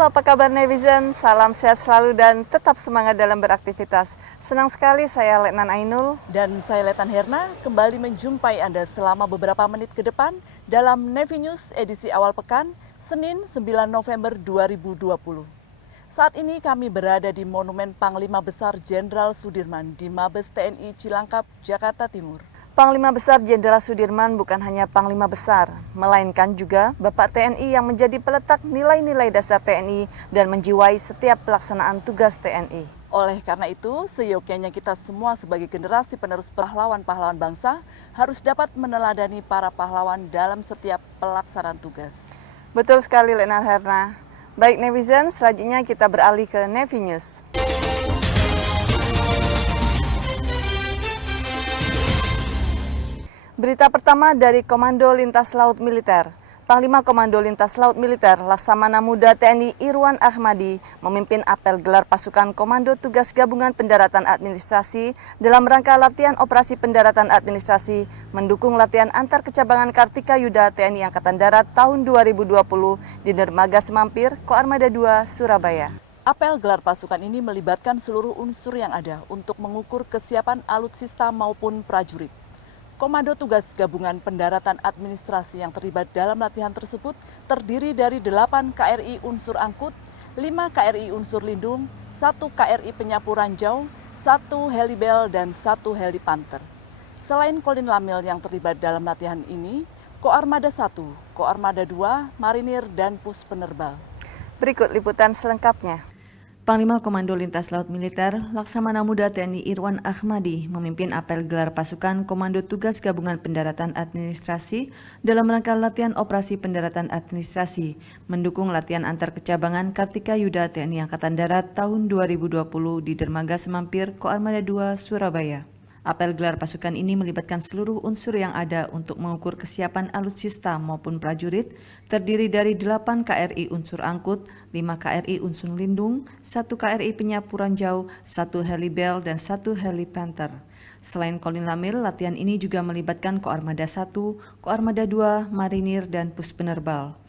Halo, apa kabar netizen? Salam sehat selalu dan tetap semangat dalam beraktivitas. Senang sekali saya Letnan Ainul dan saya Letan Herna kembali menjumpai Anda selama beberapa menit ke depan dalam Navy News edisi awal pekan, Senin 9 November 2020. Saat ini kami berada di Monumen Panglima Besar Jenderal Sudirman di Mabes TNI Cilangkap, Jakarta Timur. Panglima Besar Jenderal Sudirman bukan hanya Panglima Besar, melainkan juga Bapak TNI yang menjadi peletak nilai-nilai dasar TNI dan menjiwai setiap pelaksanaan tugas TNI. Oleh karena itu, seyogyanya kita semua sebagai generasi penerus pahlawan-pahlawan bangsa harus dapat meneladani para pahlawan dalam setiap pelaksanaan tugas. Betul sekali, Letnan Herna. Baik netizen, selanjutnya kita beralih ke Navy News. Berita pertama dari Komando Lintas Laut Militer. Panglima Komando Lintas Laut Militer Laksamana Muda TNI Irwan Ahmadi memimpin apel gelar pasukan Komando Tugas Gabungan Pendaratan Administrasi dalam rangka latihan operasi pendaratan administrasi mendukung latihan antar kecabangan Kartika Yuda TNI Angkatan Darat tahun 2020 di Dermaga Semampir, Koarmada II, Surabaya. Apel gelar pasukan ini melibatkan seluruh unsur yang ada untuk mengukur kesiapan alutsista maupun prajurit. Komando Tugas Gabungan Pendaratan Administrasi yang terlibat dalam latihan tersebut terdiri dari 8 KRI unsur angkut, 5 KRI unsur lindung, 1 KRI penyapu ranjau, 1 helibel, dan 1 helipanter. Selain Kolin Lamil yang terlibat dalam latihan ini, Koarmada 1, Koarmada 2, Marinir, dan Pus Penerbal. Berikut liputan selengkapnya. Panglima Komando Lintas Laut Militer Laksamana Muda TNI Irwan Ahmadi memimpin apel gelar pasukan Komando Tugas Gabungan Pendaratan Administrasi dalam rangka latihan operasi pendaratan administrasi mendukung latihan antar kecabangan Kartika Yuda TNI Angkatan Darat tahun 2020 di Dermaga Semampir, Koarmada II, Surabaya. Apel gelar pasukan ini melibatkan seluruh unsur yang ada untuk mengukur kesiapan alutsista maupun prajurit, terdiri dari 8 KRI unsur angkut, 5 KRI unsur lindung, 1 KRI penyapu ranjau, 1 helibel, dan 1 helipanther. Selain Kolin Lamil, latihan ini juga melibatkan Koarmada 1, Koarmada 2, Marinir, dan Pus Penerbal.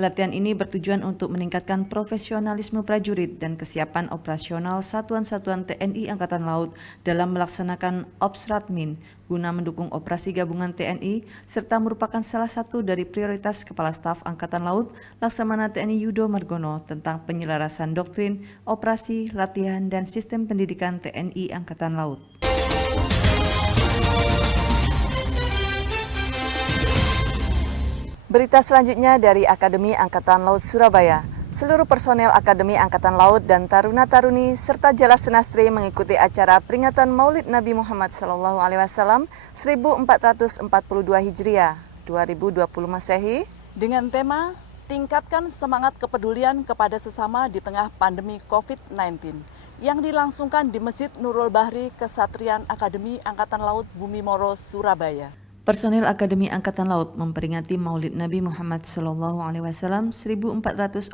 Latihan ini bertujuan untuk meningkatkan profesionalisme prajurit dan kesiapan operasional satuan-satuan TNI Angkatan Laut dalam melaksanakan Ops Radmin guna mendukung operasi gabungan TNI serta merupakan salah satu dari prioritas Kepala Staf Angkatan Laut Laksamana TNI Yudo Margono tentang penyelarasan doktrin, operasi, latihan, dan sistem pendidikan TNI Angkatan Laut. Berita selanjutnya dari Akademi Angkatan Laut Surabaya. Seluruh personel Akademi Angkatan Laut dan Taruna-Taruni serta Jala Senastri mengikuti acara peringatan Maulid Nabi Muhammad SAW 1442 Hijriah 2020 Masehi dengan tema Tingkatkan Semangat Kepedulian kepada Sesama di Tengah Pandemi COVID-19 yang dilangsungkan di Masjid Nurul Bahri Kesatrian Akademi Angkatan Laut Bumi Moro, Surabaya. Personil Akademi Angkatan Laut memperingati Maulid Nabi Muhammad SAW 1442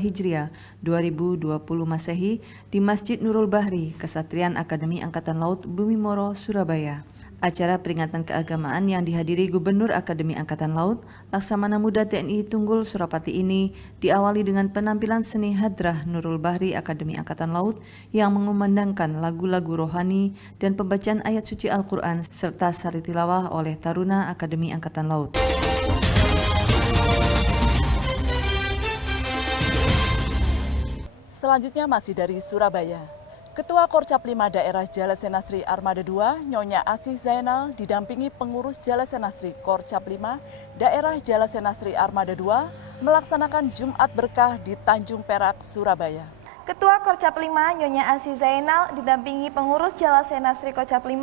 Hijriah 2020 Masehi di Masjid Nurul Bahri, Kesatrian Akademi Angkatan Laut Bumi Moro, Surabaya. Acara peringatan keagamaan yang dihadiri Gubernur Akademi Angkatan Laut, Laksamana Muda TNI Tunggul Surapati ini diawali dengan penampilan seni Hadrah Nurul Bahri Akademi Angkatan Laut yang mengumandangkan lagu-lagu rohani dan pembacaan ayat suci Al-Quran serta sari tilawah oleh Taruna Akademi Angkatan Laut. Selanjutnya masih dari Surabaya. Ketua Korcap 5 Daerah Jala Senastri Armada 2, Nyonya Asih Zainal, didampingi pengurus Jala Senastri Korcap 5 Daerah Jala Senastri Armada 2, melaksanakan Jumat Berkah di Tanjung Perak, Surabaya. Ketua Korcap 5, Nyonya Asih Zainal, didampingi pengurus Jala Senastri Korcap 5,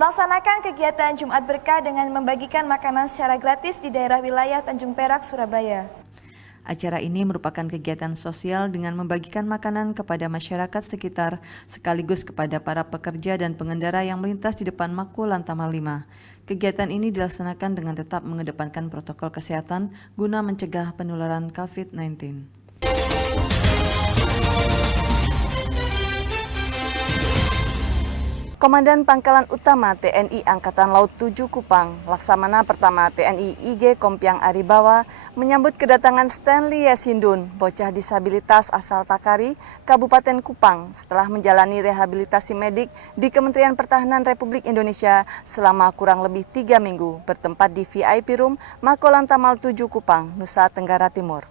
melaksanakan kegiatan Jumat Berkah dengan membagikan makanan secara gratis di daerah wilayah Tanjung Perak, Surabaya. Acara ini merupakan kegiatan sosial dengan membagikan makanan kepada masyarakat sekitar sekaligus kepada para pekerja dan pengendara yang melintas di depan Mako Lantamal 5. Kegiatan ini dilaksanakan dengan tetap mengedepankan protokol kesehatan guna mencegah penularan COVID-19. Komandan Pangkalan Utama TNI Angkatan Laut 7 Kupang, Laksamana Pertama TNI IG Kompiang Aribawa, menyambut kedatangan Stanley Yasindun, bocah disabilitas asal Takari, Kabupaten Kupang, setelah menjalani rehabilitasi medik di Kementerian Pertahanan Republik Indonesia selama kurang lebih 3 minggu, bertempat di VIP Room Makolantamal 7 Kupang, Nusa Tenggara Timur.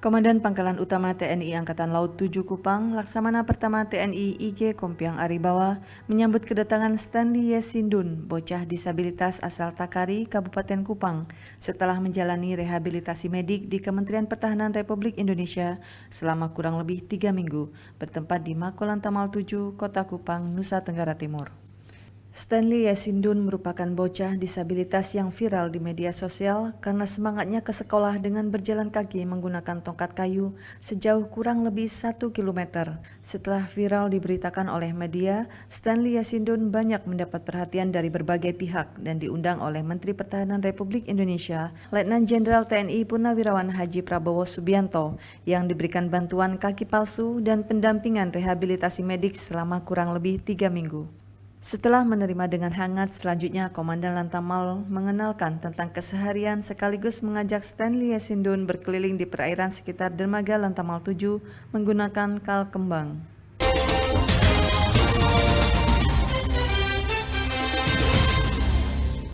Komandan Pangkalan Utama TNI Angkatan Laut 7 Kupang, Laksamana Pertama TNI IG Kompiang Aribawa, menyambut kedatangan Stanley Yasindun, bocah disabilitas asal Takari, Kabupaten Kupang, setelah menjalani rehabilitasi medik di Kementerian Pertahanan Republik Indonesia selama kurang lebih 3 minggu, bertempat di Makolantamal 7, Kota Kupang, Nusa Tenggara Timur. Stanley Yasindun merupakan bocah disabilitas yang viral di media sosial karena semangatnya ke sekolah dengan berjalan kaki menggunakan tongkat kayu sejauh kurang lebih 1 kilometer. Setelah viral diberitakan oleh media, Stanley Yasindun banyak mendapat perhatian dari berbagai pihak dan diundang oleh Menteri Pertahanan Republik Indonesia, Letnan Jenderal TNI Purnawirawan Haji Prabowo Subianto, yang diberikan bantuan kaki palsu dan pendampingan rehabilitasi medik selama kurang lebih 3 minggu. Setelah menerima dengan hangat, selanjutnya Komandan Lantamal mengenalkan tentang keseharian sekaligus mengajak Stanley Yasindun berkeliling di perairan sekitar dermaga Lantamal 7 menggunakan kal kembang.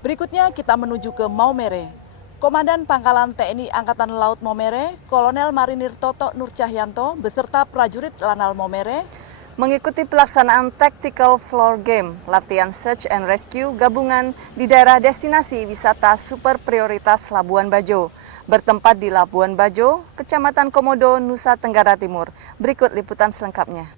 Berikutnya kita menuju ke Maumere. Komandan Pangkalan TNI Angkatan Laut Maumere, Kolonel Marinir Toto Nur Cahyanto beserta prajurit Lanal Maumere mengikuti pelaksanaan Tactical Floor Game, latihan Search and Rescue gabungan di daerah destinasi wisata super prioritas Labuan Bajo, bertempat di Labuan Bajo, Kecamatan Komodo, Nusa Tenggara Timur. Berikut liputan selengkapnya.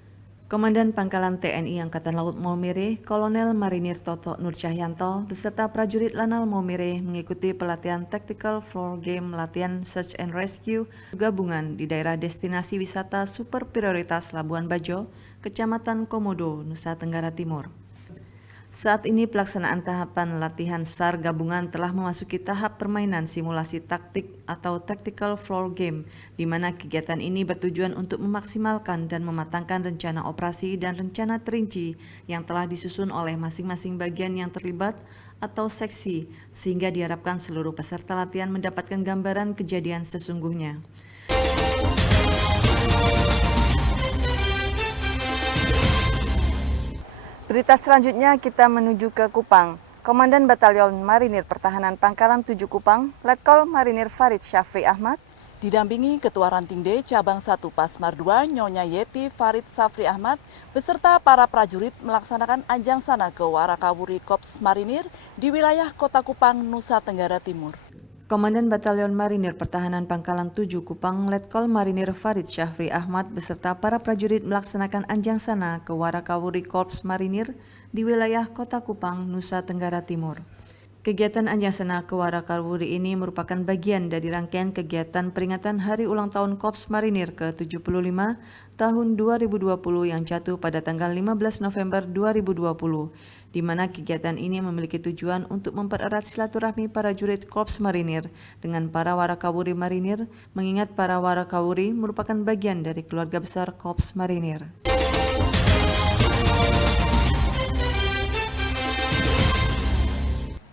Komandan Pangkalan TNI Angkatan Laut Maumere, Kolonel Marinir Toto Nur Cahyanto beserta prajurit Lanal Maumere mengikuti pelatihan Tactical Floor Game latihan Search and Rescue gabungan di daerah destinasi wisata super prioritas Labuan Bajo, Kecamatan Komodo, Nusa Tenggara Timur. Saat ini pelaksanaan tahapan latihan SAR gabungan telah memasuki tahap permainan simulasi taktik atau Tactical Floor Game, di mana kegiatan ini bertujuan untuk memaksimalkan dan mematangkan rencana operasi dan rencana terinci yang telah disusun oleh masing-masing bagian yang terlibat atau seksi, sehingga diharapkan seluruh peserta latihan mendapatkan gambaran kejadian sesungguhnya. Berita selanjutnya kita menuju ke Kupang. Komandan Batalion Marinir Pertahanan Pangkalan 7 Kupang, Letkol Marinir Farid Syafri Ahmad, didampingi Ketua Ranting D Cabang 1 Pasmar 2 Nyonya Yeti Farid Syafri Ahmad beserta para prajurit melaksanakan ajang sana ke Warakawuri Korps Marinir di wilayah Kota Kupang, Nusa Tenggara Timur. Komandan Batalion Marinir Pertahanan Pangkalan 7 Kupang, Letkol Marinir Farid Syafri Ahmad beserta para prajurit melaksanakan anjang sana ke Warakawuri Korps Marinir di wilayah Kota Kupang, Nusa Tenggara Timur. Kegiatan anjang sana ke Warakawuri ini merupakan bagian dari rangkaian kegiatan peringatan Hari Ulang Tahun Korps Marinir ke-75 tahun 2020 yang jatuh pada tanggal 15 November 2020, di mana kegiatan ini memiliki tujuan untuk mempererat silaturahmi para prajurit Korps Marinir dengan para Warakawuri Marinir, mengingat para Warakawuri merupakan bagian dari keluarga besar Korps Marinir.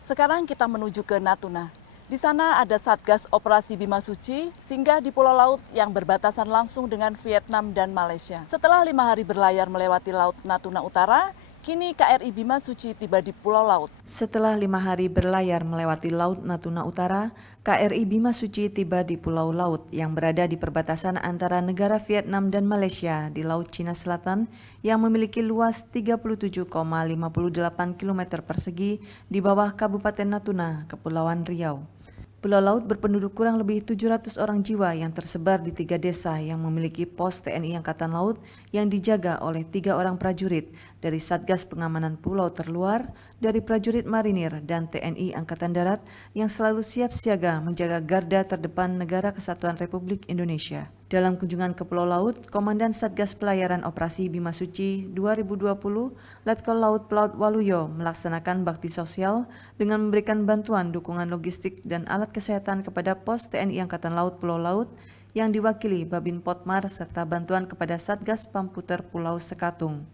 Sekarang kita menuju ke Natuna. Di sana ada Satgas Operasi Bima Suci singgah di Pulau Laut yang berbatasan langsung dengan Vietnam dan Malaysia. Setelah 5 hari berlayar melewati Laut Natuna Utara, kini KRI Bima Suci tiba di Pulau Laut. Setelah 5 hari berlayar melewati Laut Natuna Utara, KRI Bima Suci tiba di Pulau Laut yang berada di perbatasan antara negara Vietnam dan Malaysia di Laut Cina Selatan yang memiliki luas 37,58 km persegi di bawah Kabupaten Natuna, Kepulauan Riau. Pulau Laut berpenduduk kurang lebih 700 orang jiwa yang tersebar di 3 desa yang memiliki pos TNI Angkatan Laut yang dijaga oleh 3 orang prajurit dari Satgas Pengamanan Pulau Terluar, dari prajurit marinir dan TNI Angkatan Darat yang selalu siap siaga menjaga garda terdepan Negara Kesatuan Republik Indonesia. Dalam kunjungan ke Pulau Laut, Komandan Satgas Pelayaran Operasi Bima Suci 2020, Letkol Laut Pelaut Waluyo melaksanakan bakti sosial dengan memberikan bantuan dukungan logistik dan alat kesehatan kepada pos TNI Angkatan Laut Pulau Laut yang diwakili Babin Potmar serta bantuan kepada Satgas Pamputer Pulau Sekatung.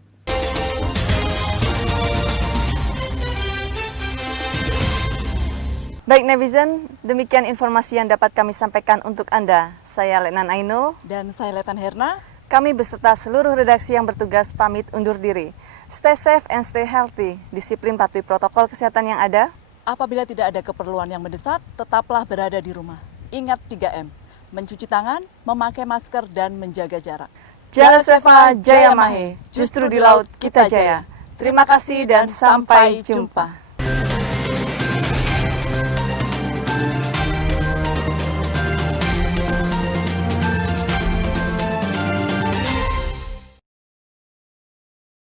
Baik netizen, demikian informasi yang dapat kami sampaikan untuk Anda. Saya Letnan Ainul. Dan saya Letan Herna. Kami beserta seluruh redaksi yang bertugas pamit undur diri. Stay safe and stay healthy. Disiplin patuhi protokol kesehatan yang ada. Apabila tidak ada keperluan yang mendesak, tetaplah berada di rumah. Ingat 3M, mencuci tangan, memakai masker, dan menjaga jarak. Jala Seva Jaya Mahe, justru di laut kita jaya. Terima kasih dan sampai jumpa.